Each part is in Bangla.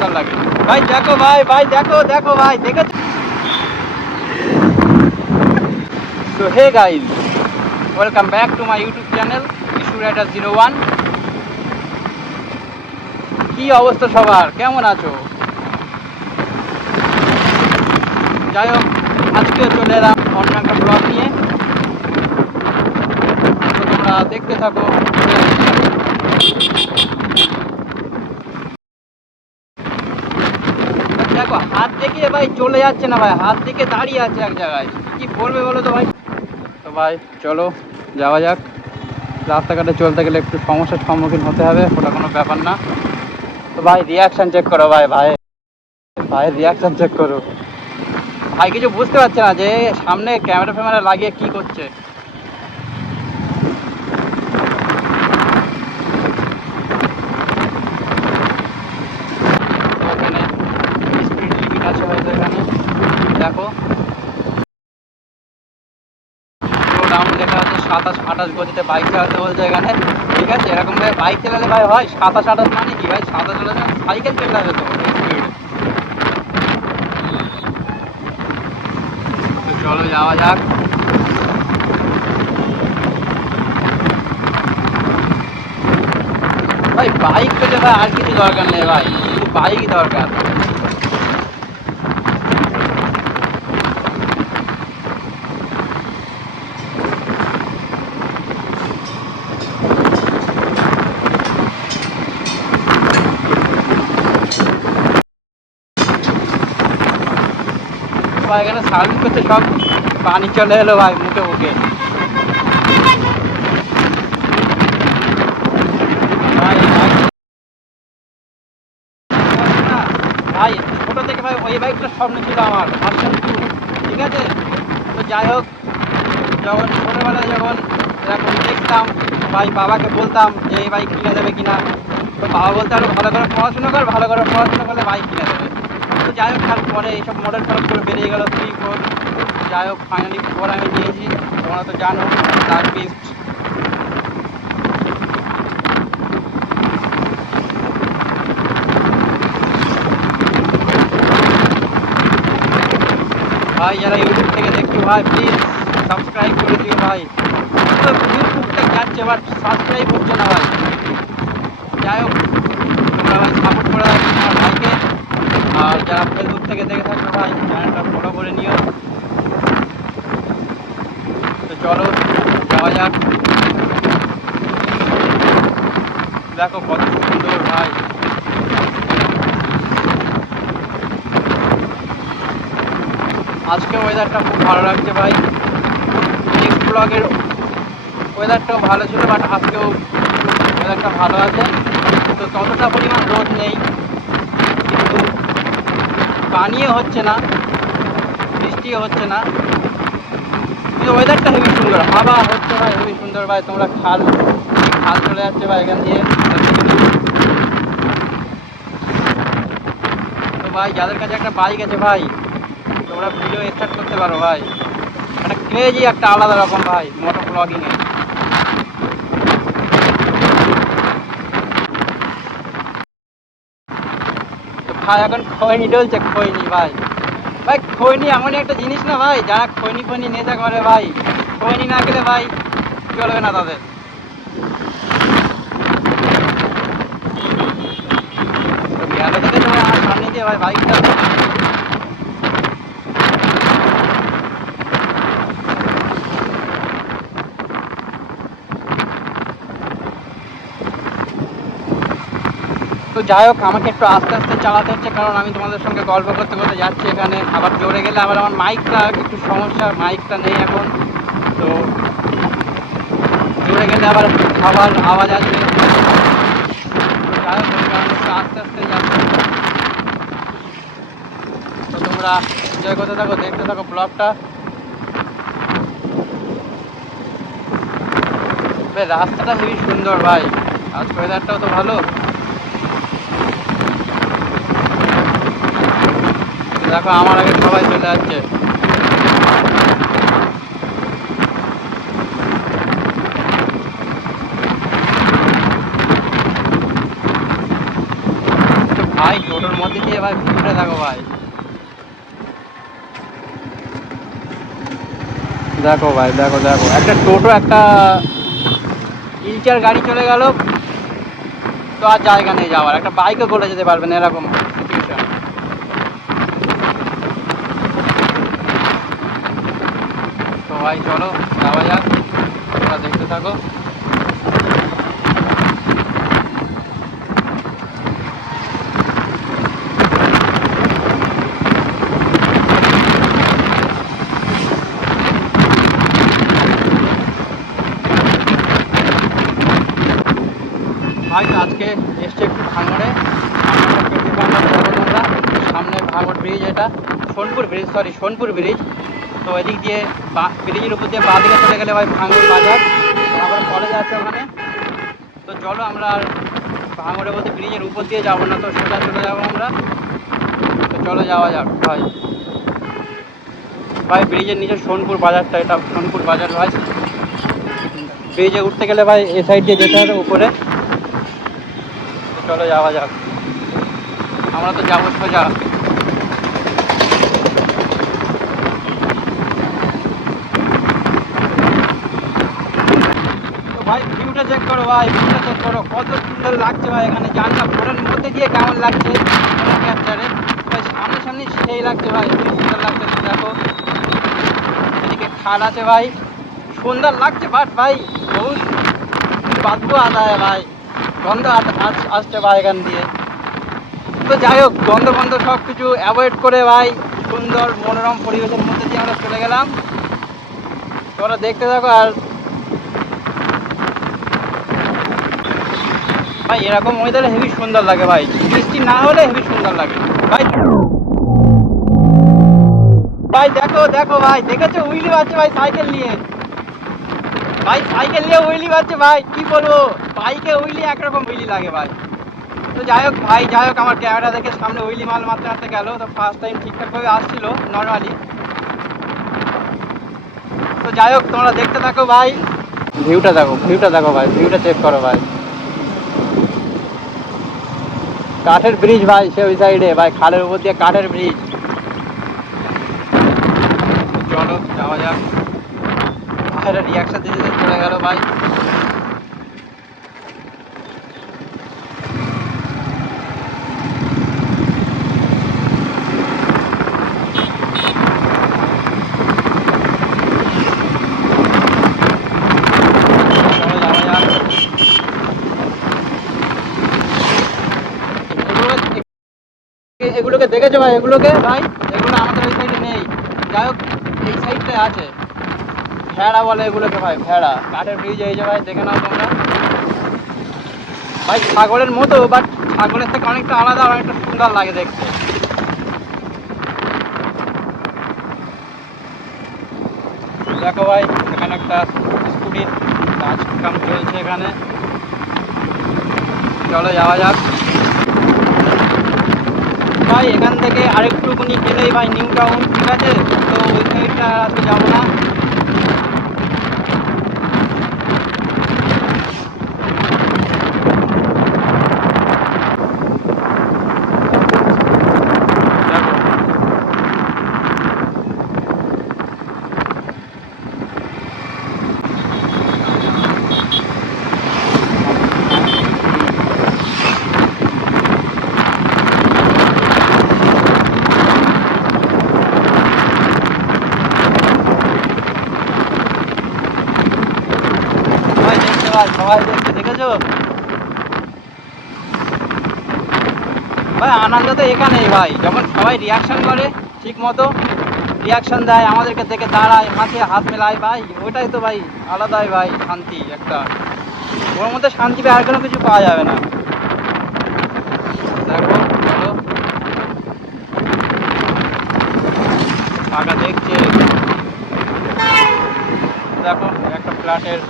সুন্দর লাগে ভাই। দেখো ভাই, ভাই দেখো, দেখো ভাই, দেখেছো? So hey guys, welcome back to my YouTube channel IssueRider01। কি অবস্থা সবার, কেমন আছো? যাই হোক, আজকে চলে এলাম অন্য একটা ব্লগ নিয়ে, তো তোমরা দেখতে থাকো। দেখো হাত দেখে ভাই চলে যাচ্ছে না ভাই, হাত দেখে দাঁড়িয়ে আছে এক জায়গায়, কি করবে বলো তো ভাই? তো ভাই চলো যাওয়া যাক। রাস্তাঘাটে চলতে গেলে একটু সমস্যার সম্মুখীন হতে হবে, ওটা কোনো ব্যাপার না। তো ভাই রিয়াকশন চেক করো ভাই, ভাই ভাই রিয়াকশন চেক করো। ভাই কিছু বুঝতে পারছে না যে সামনে ক্যামেরা ফ্যামেরা লাগিয়ে কি করছে। তো এখানে স্পিড লিমিট আছে হয়তো, এখানে দেখো ডাউন লেখা আছে 27-28 গতিতে বাইক চালাতে বলছে এখানে। ঠিক আছে, এরকম ভাবে বাইক চালালে ভাই হয় 27-28 মানে কি ভাই? 27 সাইকেল চালাবে তো স্পিড। তো চলো যাওয়া যাক। ভাই বাইক পেলে ভাই আর কিছু দরকার নেই ভাই, শুধু বাইকই দরকার। ভাই এখানে সার্ভিস করতে সব পানি চলে এলো ভাই মুখে মুখে। ভাই ভাই ছোটো থেকে ভাই ওই বাইকটার স্বপ্ন ছিল আমার, ভার্সন 2। ঠিক আছে, তো যাই হোক, যখন ছোটোবেলায় যখন এরকম দেখতাম, ভাই বাবাকে বলতাম যে এই বাইক কিনে দেবে কিনা, তো বাবা বলতে আরো ভালো করে পড়াশুনো কর, ভালো করে পড়াশুনো করলে বাইক কিনে দেবে। তো যাই হোক, তারপরে এইসব মডেল ফডেল করে বেরিয়ে গেলো 3-4। যাই হোক ফাইনালি 4 আমি নিয়েছি, তোমরা তো জানো ডার্ক বিস্ট। ভাই যারা ইউটিউব থেকে দেখছো ভাই প্লিজ সাবস্ক্রাইব করে দিও ভাই। ইউটিউবটা যাচ্ছে বাট সাবস্ক্রাইব হচ্ছে না ভাই। যাই হোক তোমরা ভাই সাপোর্ট করে রাখো তোমার ভাইকে, আর যারা ফেসবুক থেকে দেখে থাকবে ভাই চ্যানেলটা ফলো করে নিও। তো চলো যাওয়া যাক। দেখো কত সুন্দর ভাই, আজকে ওয়েদারটা খুব ভালো লাগছে ভাই। নেক্সট ব্লগের ওয়েদারটাও ভালো ছিল, বাট আজকেও ওয়েদারটা ভালো আছে। তো ততটা পরিমাণ রোদ নেই, কিন্তু পানিও হচ্ছে না, বৃষ্টিও হচ্ছে না, কিন্তু ওয়েদারটা হেবি সুন্দর, হাওয়া হচ্ছে ভাই হেবি সুন্দর ভাই। তোমরা খাল চলে যাচ্ছে ভাই এখান দিয়ে। তো ভাই যাদের কাছে একটা বাইক আছে ভাই, তোমরা ভিডিও স্টার্ট করতে পারো ভাই। একটা ক্রেজি একটা আলাদা রকম ভাই মোটর ব্লগিংয়ে। তো ভাই এখন খৈনি ডলছে, খৈনি ভাই। ভাই খৈনি এমনই একটা জিনিস না ভাই, যারা খৈনি নেশা করে ভাই, খৈনি না খেলে ভাই চলবে না তাদের। তো গেল থেকে তো ভাই আমার সামনে দিয়ে ভাই বাইকটা, তো যাই হোক আমাকে একটু আস্তে আস্তে চালাতে হচ্ছে, কারণ আমি তোমাদের সঙ্গে গল্প করতে করতে যাচ্ছি এখানে। আবার জোরে গেলে আবার আমার মাইকটা একটু সমস্যা, মাইকটা নেই এখন। তো জোরে গেলে আবার আওয়াজ আসবে। তো যাই হোক ওই কারণে একটু আস্তে আস্তে যাচ্ছি। তো তোমরা এনজয় করতে থাকো, দেখতে থাকো ব্লগটা। রাস্তাটা হেবি সুন্দর ভাই, আজ ওয়েদারটাও তো ভালো। দেখো আমার আগে সবাই চলে যাচ্ছে। ভাই টোটোর মধ্যে দিয়ে ভাই ভিউটা দেখো ভাই, দেখো ভাই, দেখো দেখো একটা টোটো একটা হুইলচেয়ার গাড়ি চলে গেল তো আর জায়গা নেই যাওয়ার, একটা বাইকও করে যেতে পারবেন এরকম সিচুয়েশন। তো ভাই চলো যাওয়া যাক, তোমরা দেখতে থাকো। ভাই আজকে এসছে একটু ভাঙড়ে, তোমরা সামনে ভাঙড় ব্রিজ, এটা Sonpur bridge, sorry Sonpur bridge. তো এদিক দিয়ে ব্রিজের উপর দিয়ে বাঁ দিকে চলে গেলে ভাই ভাঙড় বাজার, আবার কলেজ আছে ওখানে। তো চলো আমরা আর ভাঙড়ে বলতে ব্রিজের উপর দিয়ে যাবো না, তো সোজা চলে যাবো আমরা। তো চলো যাওয়া যাক ভাই। ভাই ব্রিজের নিচে সোনপুর বাজারটা, এটা সোনপুর বাজার ভাই। ব্রিজে উঠতে গেলে ভাই এ সাইড দিয়ে যেতে হবে উপরে। চলো যাওয়া যাক, আমরা তো যাবো সোজা। ভাই ভিউটা চেক করো ভাই, ভিউটা চেক করো কত সুন্দর লাগছে ভাই এখানে। জানি না ফোনের মধ্যে দিয়ে কেমন লাগছে ক্যাপচারে, ভাই সামনে সামনে সেই লাগছে ভাই, খুব সুন্দর লাগছে। দেখো এদিকে খাল আছে ভাই, সুন্দর লাগছে, বাট ভাই বহুত বাদবু আদায় ভাই, গন্ধ আসছে ভাই এখান দিয়ে। তো যাই হোক গন্ধ বন্ধ সব কিছু অ্যাভয়েড করে ভাই সুন্দর মনোরম পরিবেশের মধ্যে দিয়ে আমরা চলে গেলাম। তোমরা দেখতে থাকো। আর ভাই এরকম ওয়েদারে হেভি সুন্দর লাগে ভাই, বৃষ্টি না হলে হেভি সুন্দর লাগে ভাই। ভাই দেখো দেখো ভাই, দেখেছো উইলি বাজছে ভাই সাইকেল নিয়ে, ভাই সাইকেল নিয়ে উইলি বাজছে ভাই, কি বলবো বাইকে উইলি একরকম উইলি লাগে ভাই। তো যাই হোক ভাই, যাই হোক আমার ক্যামেরা দেখে সামনে উইলি মাল মারতে মারতে গেল, তো ফার্স্ট টাইম ঠিকঠাকভাবে আসছিল নর্মালি। তো যাই হোক তোমরা দেখতে থাকো ভাই, ভিউটা দেখো, ভিউটা দেখো ভাই, ভিউটা চেক করো ভাই। কাঠের ব্রিজ ভাই, সে ওই সাইডে ভাই খালের উপর দিয়ে কাঠের ব্রিজ। চলো যাওয়া যাক। ভাইরা রিয়াকশন দিতে দিতে চলে গেল ভাই। এগুলোকে দেখেছো ভাই, এগুলোকে ভাই, এগুলো আমাদের ওই সাইডে নেই। যাই হোক এই সাইডটায় আছে, ভেড়া বলে এগুলোকে ভাই, ভেড়া। কাঠের ব্রিজ এই যে ভাই, দেখে নাও তোমরা ভাই, ছাগলের মতো, বাট ছাগলের থেকে অনেকটা আলাদা, অনেকটা সুন্দর লাগে দেখতে। দেখো ভাই এখানে একটা স্কুটির কাজ কাম চলছে এখানে। চলো যাওয়া যাক ভাই। এখান থেকে আরেকটুকুনি গেলেই ভাই নিউ টাউন, ঠিক আছে? তো ওই সাইডটা আজকে যাবো না। সবাই দেখতে, দেখেছো ভাই? আনন্দ তো এখানেই ভাই, যখন সবাই রিয়াকশন করে ঠিক মতো, রিয়াকশন দেয়, আমাদেরকে দেখে দাঁড়ায়, হাতে হাত মেলায় ভাই, ওইটাই তো ভাই আলাদাই ভাই শান্তি একটা। ওর মধ্যে শান্তি আর কোনো কিছু পাওয়া যাবে না। দেখো চলো, ফাঁকা দেখছে, দেখো একটা ফ্ল্যাটের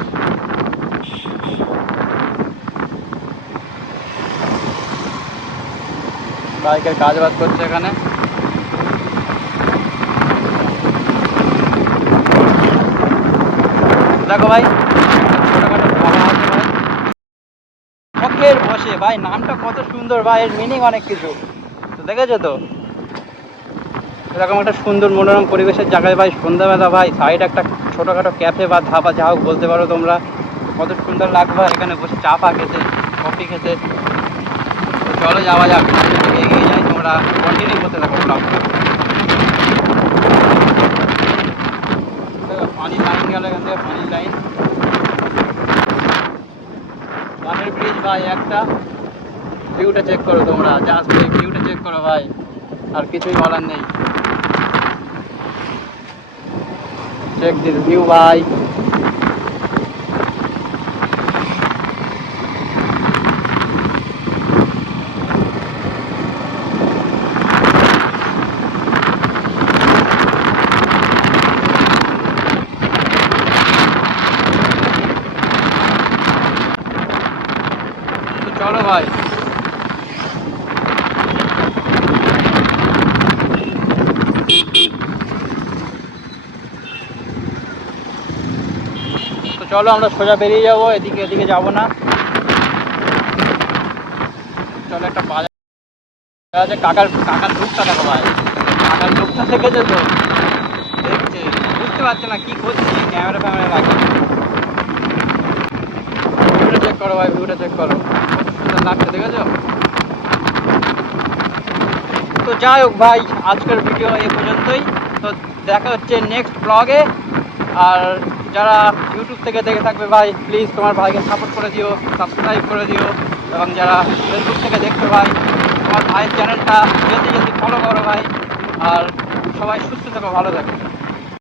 বাইকের কাজ বাজ করছে এখানে। দেখো ভাই ছোটখাটো ধাবা আছে ভাই, শখের বসে ভাই, নামটা কত সুন্দর ভাই, এর মিনিং অনেক কিছু। তো দেখেছো তো এরকম একটা সুন্দর মনোরম পরিবেশের জায়গায় ভাই সন্ধ্যাবেলা ভাই সাইড একটা ছোটোখাটো ক্যাফে বা ধাবা যা হোক বলতে পারো তোমরা, কত সুন্দর লাগবে এখানে বসে চা ফা খেতে, কফি খেতে। তো চলো যাওয়া যাক, সামনের দিকে এগিয়ে যাই, তোমরা কন্টিনিউ করতে থাকো ব্লগটা। পানির লাইন গেল এখান থেকে, পানির লাইন, বানের ব্রিজ ভাই একটা। ভিউটা চেক করো তোমরা, জাস্ট এই ভিউটা চেক করো ভাই, আর কিছুই বলার নেই। চেক দিস ভিউ ভাই। তো চলো ভাই, তো চলো আমরা সোজা বেরিয়ে যাবো, এদিকে এদিকে যাবো না। চলো একটা বাজার আছে, কাকার কাকার লুকটা দেখো ভাই, কাকার লুকটা দেখেছো তো, দেখছে বুঝতে পারছে না কি করছে, ক্যামেরা ফ্যামেরা লাগে। ভিউটা চেক করো ভাই, ভিউটা চেক করো, কত সুন্দর লাগছে দেখেছো। তো যাই হোক ভাই, আজকের ভিডিও এ পর্যন্তই। তো দেখা হচ্ছে নেক্সট ব্লগে। আর যারা ইউটিউব থেকে দেখে থাকবে ভাই, প্লিজ তোমার ভাইকে সাপোর্ট করে দিও, সাবস্ক্রাইব করে দিও। এবং যারা ফেসবুক থেকে দেখবে ভাই, তোমার ভাইয়ের চ্যানেলটা জলদি জলদি ফলো করো ভাই। আর সবাই সুস্থ থাকো, ভালো থাকো।